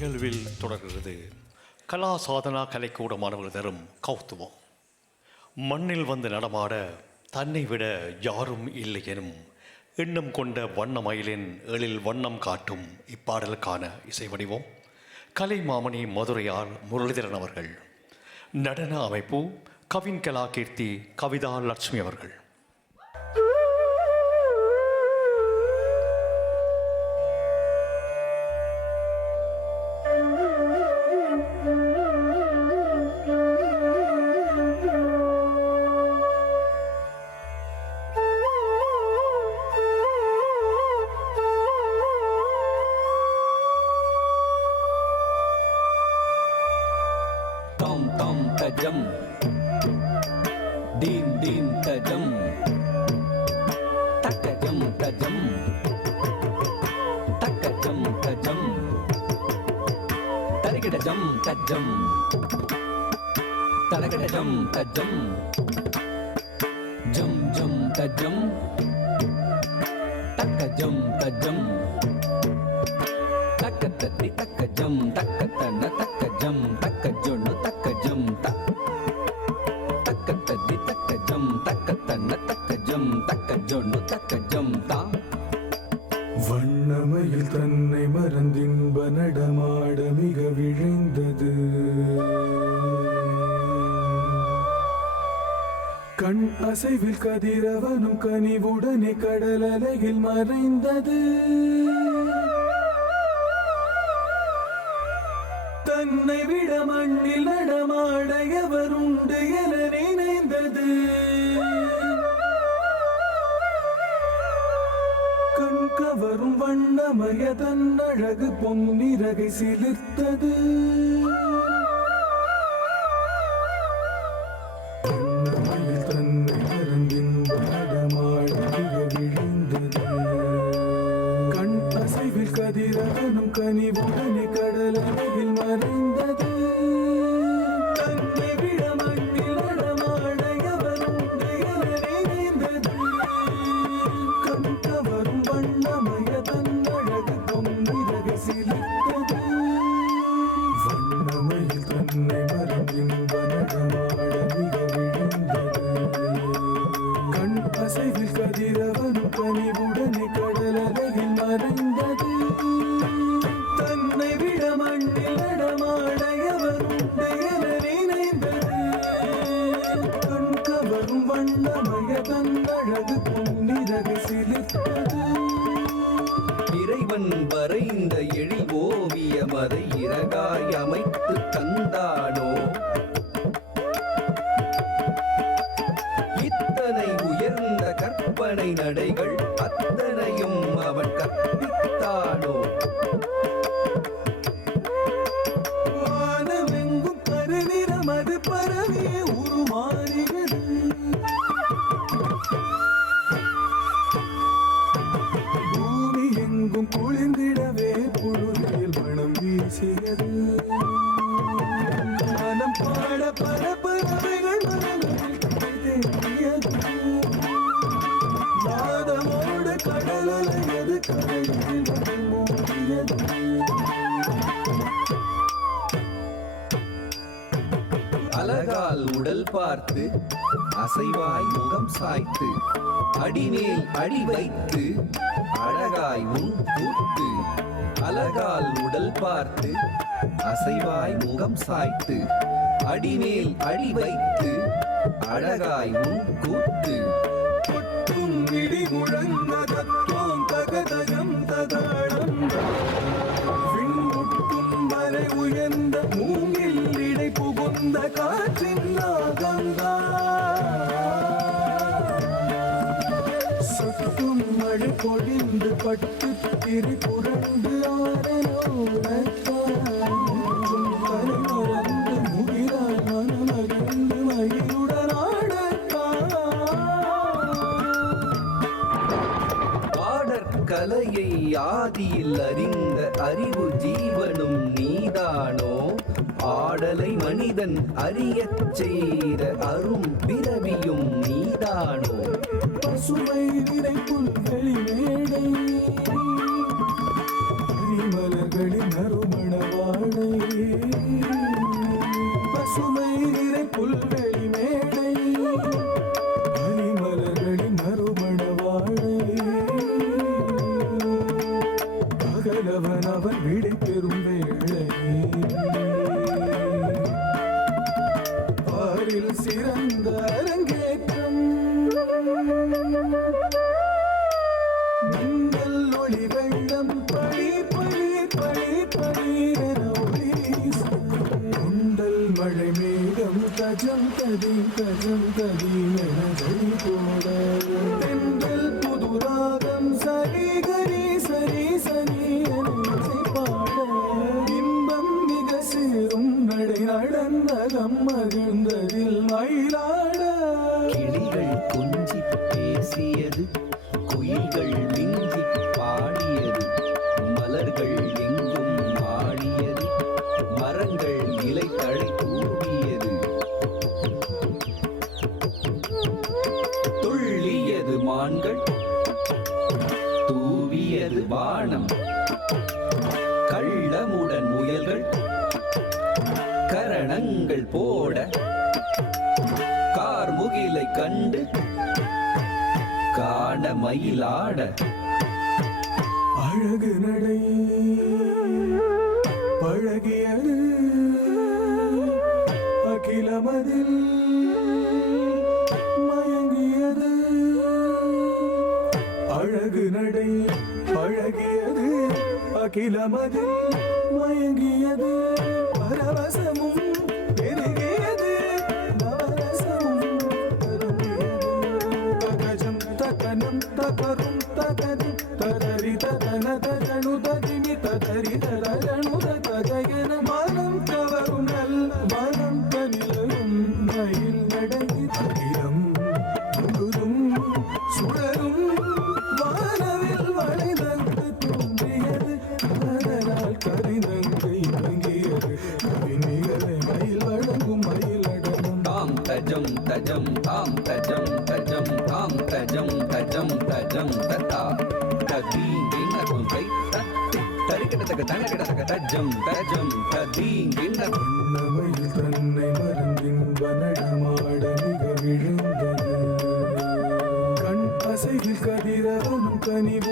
நிகழ்வில் தொடர்கிறது. கலா சாதனா கலைக்கூட மாணவர்கள் தரும் கௌத்துவம் மண்ணில் வந்து நடமாட தன்னை விட யாரும் இல்லை எனும் எண்ணம் கொண்ட வண்ண மயிலின் எழில் வண்ணம் காட்டும் இப்பாடலுக்கான இசை வடிவம் கலைமாமணி மதுரையார் முரளிதரன் அவர்கள். நடன அமைப்பு கவின் கலா கீர்த்தி கவிதா லட்சுமி அவர்கள். డీం డీం తజం తకజం తజం తకజం తజం తరిగడజం తజం తరగడజం తజం జం జం తజం తకజం తజం తక్కతతి తక్కజం తక్కతన తక్కజం తక్కజొండు తక్కజం తక్కతది அசைவில் கதிரவனும் கனிவுடனே கடல் அலையில் மறைந்தது. தன்னை விட மண்ணில் நடமாடையவர் உண்டு என நினைந்தது. கண்கவரும் வண்ணமய தன்னழகு பொன்னிறகை சிலிர்த்தது. கதிரவனும் கனிவுடனே மறைந்தது. தன்னை விட மண்ணில் நடமாட எவருண்டு கண் கவரும் வண்ணமய தன்னழகு பொன்னிறகை சிலிர்த்தது. தன்னை மிக விழுந்தது. கண் அசைவில் கதிரவனும் கனிவுடனே கடல் தன்னழகு பொன்னிறகை சிலிர்த்தது இறைவன் வரைந்த எழில் ஓவியம் அதை இறகாய் அமைத்து தந்தானோ? இத்தனை உயர்ந்த கற்பனை நடைகள் அத்தனையும் அவன் கற்பித்தானோ? அழகால் உடல் பார்த்து அசைவாய் முகம் சாய்த்து அடிமேல் அடி வைத்து அழகாய் உன் கூத்து. அழகால் உடல் பார்த்து அசைவாய் முகம் சாய்த்து அடிமேல் அடி வைத்து அழகாய் உன் கூத்து. கொட்டும் இடி முழங்க இடை புகுந்த காற்றின் நாகந்தா சுட்டும் மழை பொழிந்து பட்டு திரி புரண்டு ஆடலோடு முகிலால் மனமகிழ்ந்து மகிழுடன் ஆடத்தான் பாடற் ஆதியில் அறிந்த அறிவு ஜீவனும் நீதானோ? ஆடலை மனிதன் அறியச் செய்த அரும் பிறவியும் நீதானோ? பசுமை விரை வெளிமேடை மலர்களின் கொண்டல் மழை மேகம் கஜம் கதி கஜம் கதி என போட தென்றல் புது ராகம் சரி கரி சரி சரி பாட இன்பம் மிக சேரும் நடை நடந்தகம் மகிழ்ந்ததில் மயிலாட. கிளிகள் கொஞ்சி பேசியது குயில்கள் இலை தழை தூவியது துள்ளியது மான்கள் தூவியது வானம் கள்ளமுடன் முயல்கள் கரணங்கள் போட கார்முகிலை கண்டு காண மயிலாட. அழகு நடை பழகியது. அகிலமதில் மயங்கியது. அழகு நடை பழகியது. அகிலமதில் மயங்கியது. பரவசமும் தஜம் தஜம் தாம் தஜம் தஜம் தாம் தஜம் தஜம் தஜம் தத்தா. ததீங்கின குந்தை தரிக்கிடத்தக்க தனக்கிடத்தக்க தஜம் தஜம் ததீங்கின குந்தமையில் தன்னை மருந்தின்ப நடமாட மிக விழுந்தது. கண் அசையில் கதிரவனும் கனிவு